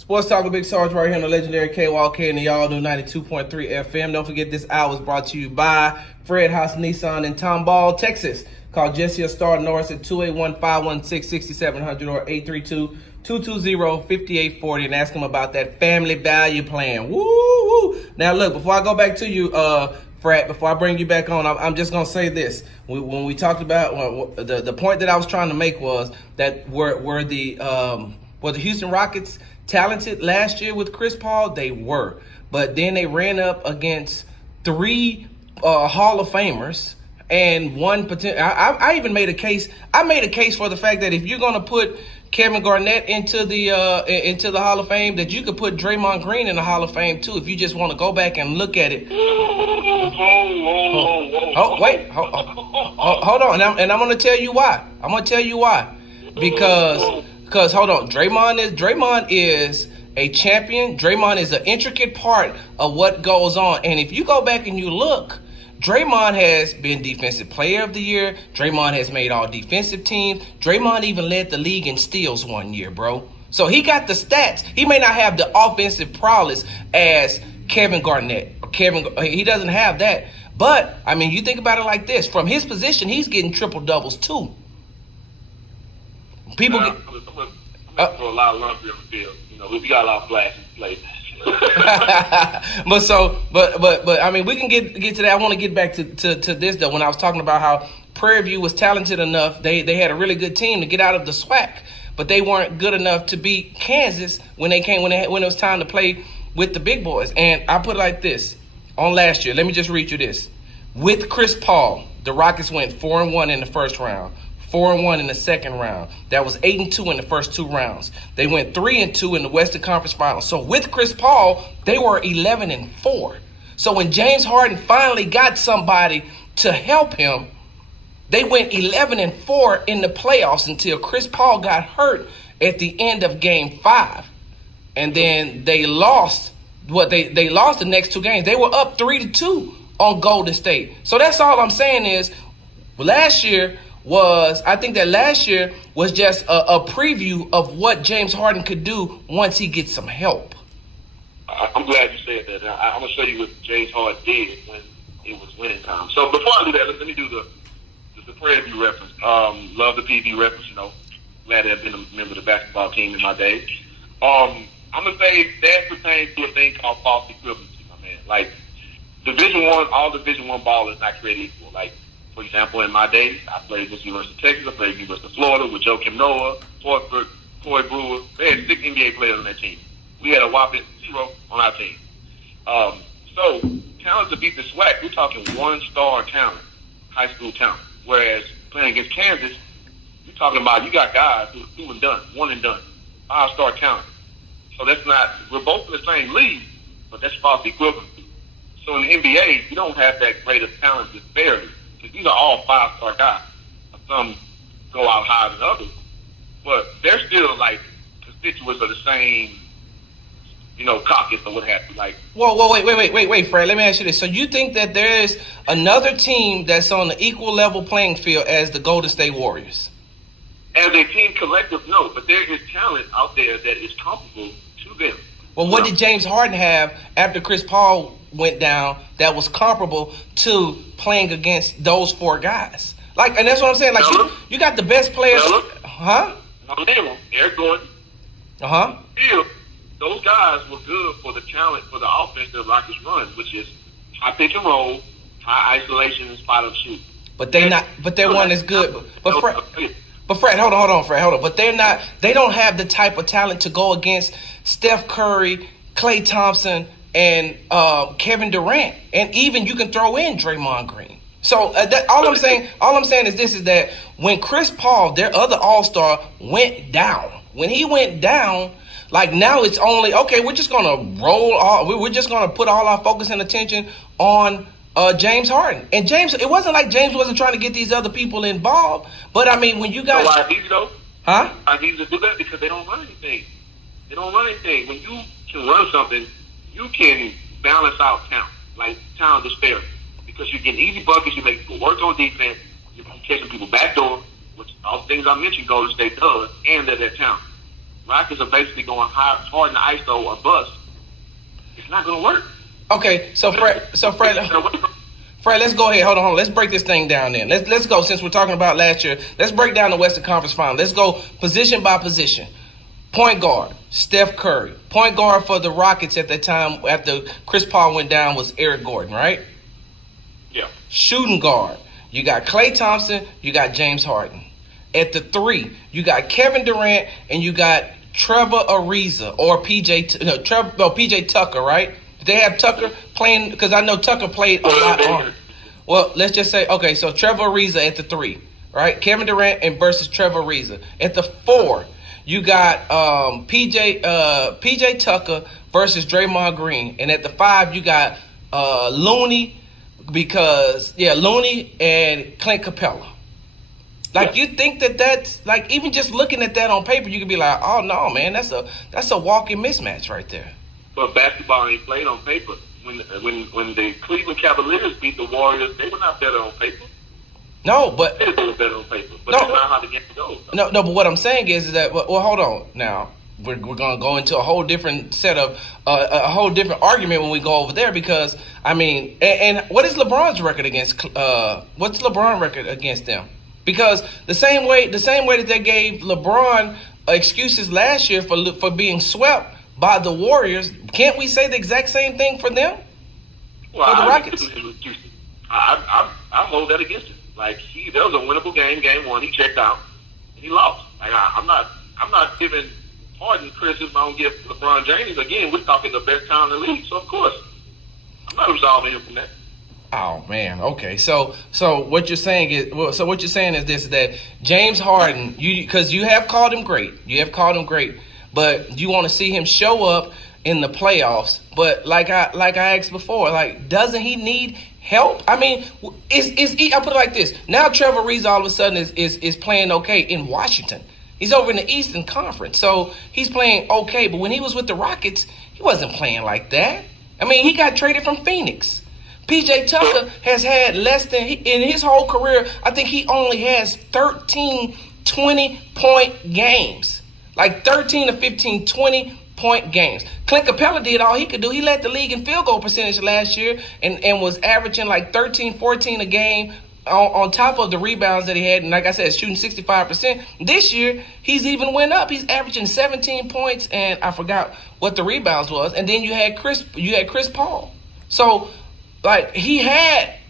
Sports Talk with Big Sarge right here on the legendary KWalk and the all new 92.3 FM. Don't forget this hour is brought to you by Fred House Nissan in Tomball, Texas. Call Jesse or Star Norris at 281-516-6700 or 832-220-5840 and ask them about that family value plan. Woo! Now look, before I go back to you, Fred, before I bring you back on, I'm just going to say this. When we talked about, the point that I was trying to make was that were the Houston Rockets talented last year with Chris Paul? They were. But then they ran up against three Hall of Famers and one potential. I even made a case. I made a case for the fact that if you're going to put Kevin Garnett into the Hall of Fame, that you could put Draymond Green in the Hall of Fame too if you just want to go back and look at it. Hold on. And I'm going to tell you why. Because hold on, Draymond is a champion. Draymond is an intricate part of what goes on. And if you go back and you look, Draymond has been Defensive Player of the Year. Draymond has made all defensive teams. Draymond even led the league in steals one year, bro. So he got the stats. He may not have the offensive prowess as Kevin Garnett. He doesn't have that. But, I mean, you think about it like this. From his position, he's getting triple doubles too. I'm gonna throw a lot of lumpy on the field. You know, we got a lot of flashy plays. but I mean, we can get to that. I want to get back to this though. When I was talking about how Prairie View was talented enough, they had a really good team to get out of the SWAC, but they weren't good enough to beat Kansas when it was time to play with the big boys. And I put it like this on last year. Let me just read you this. With Chris Paul, the Rockets went 4-1 in the first round. 4-1 in the second round. That was 8-2 in the first two rounds. They went 3-2 in the Western Conference Finals. So with Chris Paul, they were 11-4. So when James Harden finally got somebody to help him, they went 11-4 in the playoffs until Chris Paul got hurt at the end of Game 5, and then they lost. They lost the next two games. They were up 3-2 on Golden State. So that's all I'm saying is last year was just a preview of what James Harden could do once he gets some help. I'm glad you said that. I'm going to show you what James Harden did when it was winning time. So before I do that, let me do the Prairie View reference. Love the PV reference, you know. Glad to have been a member of the basketball team in my day. I'm going to say that pertains to a thing called false equivalency, my man. Like, all Division I ball is not created equal. Like, for example, in my days, I played against University of Texas. I played against University of Florida with Joakim Noah, Forsberg, Corey Brewer. They had 6 NBA players on that team. We had a whopping 0 on our team. So, talent to beat the SWAC, we're talking one-star talent, high school talent. Whereas playing against Kansas, you're talking about you got guys who are one and done, 5-star talent. So that's not, we're both in the same league, but that's false equivalency. So in the NBA, you don't have that greater talent disparity. Because these are all 5-star guys. Some go out higher than others. But they're still, like, constituents of the same, you know, caucus or what have you. Like, whoa, wait, Fred. Let me ask you this. So you think that there is another team that's on the equal level playing field as the Golden State Warriors? As a team collective, no. But there is talent out there that is comparable to them. Well, what did James Harden have after Chris Paul went down that was comparable to playing against those 4 guys? Like, and that's what I'm saying. Like, you got the best players. Huh? Eric Gordon. Still, those guys were good for the talent, for the offense that Rockets run, which is high pick and roll, high isolation, and spot up shoot. But they weren't as good. But Fred, hold on, Fred. But they don't have the type of talent to go against Steph Curry, Klay Thompson, and Kevin Durant, and even you can throw in Draymond Green. So all I'm saying is this: is that when Chris Paul, their other All-Star, went down, like now it's only okay. We're just gonna we're just gonna put all our focus and attention on James Harden. And James, it wasn't like James wasn't trying to get these other people involved. But I mean, when you guys, why it's easy though? I need to do that because they don't run anything. When you can run something, you can balance out talent disparity. Because you're getting easy buckets, you make people work on defense, you're catching people backdoor, which all the things I mentioned Golden State does, and they're their talent. Rockets are basically going hard in the ISO or bust. It's not going to work. Okay, so Fred, let's go ahead. Hold on. Let's break this thing down then. Let's go, since we're talking about last year. Let's break down the Western Conference Final. Let's go position by position. Point guard, Steph Curry. Point guard for the Rockets at that time after Chris Paul went down was Eric Gordon, right? Yeah. Shooting guard, you got Klay Thompson, you got James Harden. At the 3, you got Kevin Durant and you got Trevor Ariza or PJ Tucker, right? Did they have Tucker playing? Because I know Tucker played a lot on. Well, let's just say, okay, so Trevor Ariza at the 3, right? Kevin Durant and versus Trevor Ariza. At the 4, you got PJ Tucker versus Draymond Green. And at the 5, you got Looney Looney and Clint Capella. Like, you think that's, like, even just looking at that on paper, you could be like, oh, no, man, that's a walking mismatch right there. But basketball ain't played on paper. When the Cleveland Cavaliers beat the Warriors, they were not better on paper. No, but they were better on paper. But that's not how the game goes. No, but what I'm saying is that, well, hold on. Now, we're going to go into a whole different set of, a whole different argument when we go over there because, I mean, and what is LeBron's record against, what's LeBron's record against them? Because the same way that they gave LeBron excuses last year for being swept by the Warriors, can't we say the exact same thing for them? Well, for the Rockets? I hold that against him. Like, there was a winnable game 1, he checked out, and he lost. Like, I'm not giving Harden criticism. I don't give LeBron James. Again, we're talking the best talent in the league, so of course, I'm not absolving him from that. Oh man, okay. So what you're saying is, this: that James Harden, because you have called him great, but you want to see him show up in the playoffs. But like I asked before, like, doesn't he need help? I mean, I put it like this: now Trevor Ariza all of a sudden is playing okay in Washington. He's over in the Eastern Conference, so he's playing okay. But when he was with the Rockets, he wasn't playing like that. I mean, he got traded from Phoenix. PJ Tucker has had less than, in his whole career, I think he only has 13 20-point games. Like 13 to 15 20-point games. Clint Capella did all he could do. He led the league in field goal percentage last year and was averaging like 13, 14 a game on top of the rebounds that he had. And like I said, shooting 65%. This year, he's even went up. He's averaging 17 points, and I forgot what the rebounds was. And then you had Chris Paul. So, like,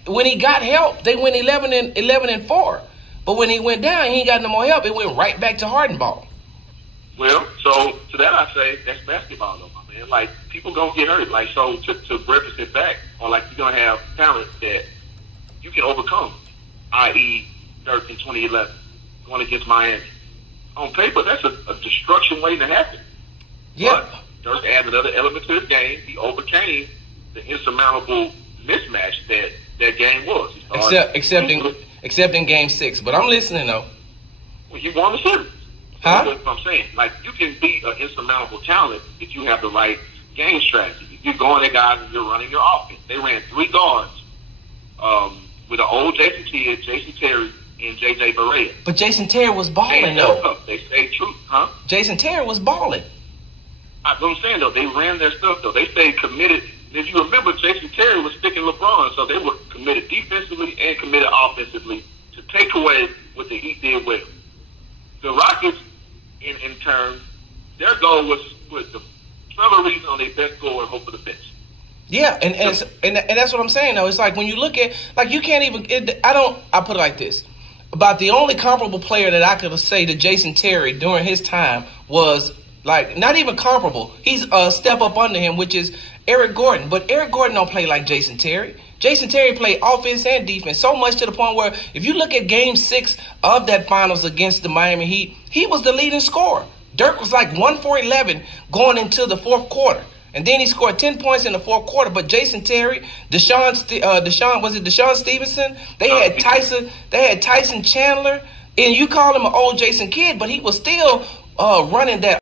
when he got help, they went 11-4. But when he went down, he ain't got no more help. It went right back to Harden ball. Well, so to that I say that's basketball, though, my man. Like, people gonna get hurt. Like, so to reference it back, or like you're gonna have talent that you can overcome, i.e., Dirk in 2011 going against Miami. On paper, that's a destruction waiting to happen. Yeah. But Dirk added another element to his game. He overcame the insurmountable mismatch that game was. Except in Game 6. But I'm listening, though. Well, you won the series. Huh? That's what I'm saying. Like, you can beat an insurmountable talent if you have the right game strategy. If you're going at guys and you're running your offense. They ran 3 guards with an old Jason Kidd, Jason Terry, and J.J. Barea. But Jason Terry was balling, though. They stayed true, huh? Jason Terry was balling. That's what I'm saying, though. They ran their stuff, though. They stayed committed. If you remember, Jason Terry was sticking LeBron, so they were committed defensively and committed offensively to take away what the Heat did with them. The Rockets, in turn, their goal was to put the Trevor Ariza on their best goal and hope for the bench. Yeah, and that's what I'm saying, though. It's like when you look at, like, you can't even, I put it like this. About the only comparable player that I could say to Jason Terry during his time was, like, not even comparable. He's a step up under him, which is Eric Gordon. But Eric Gordon don't play like Jason Terry. Jason Terry played offense and defense so much to the point where if you look at Game 6 of that finals against the Miami Heat, he was the leading scorer. Dirk was like 1 for 11 going into the fourth quarter. And then he scored 10 points in the fourth quarter. But Jason Terry, Deshaun Stevenson? They had Tyson Chandler. And you call him an old Jason Kidd, but he was still running that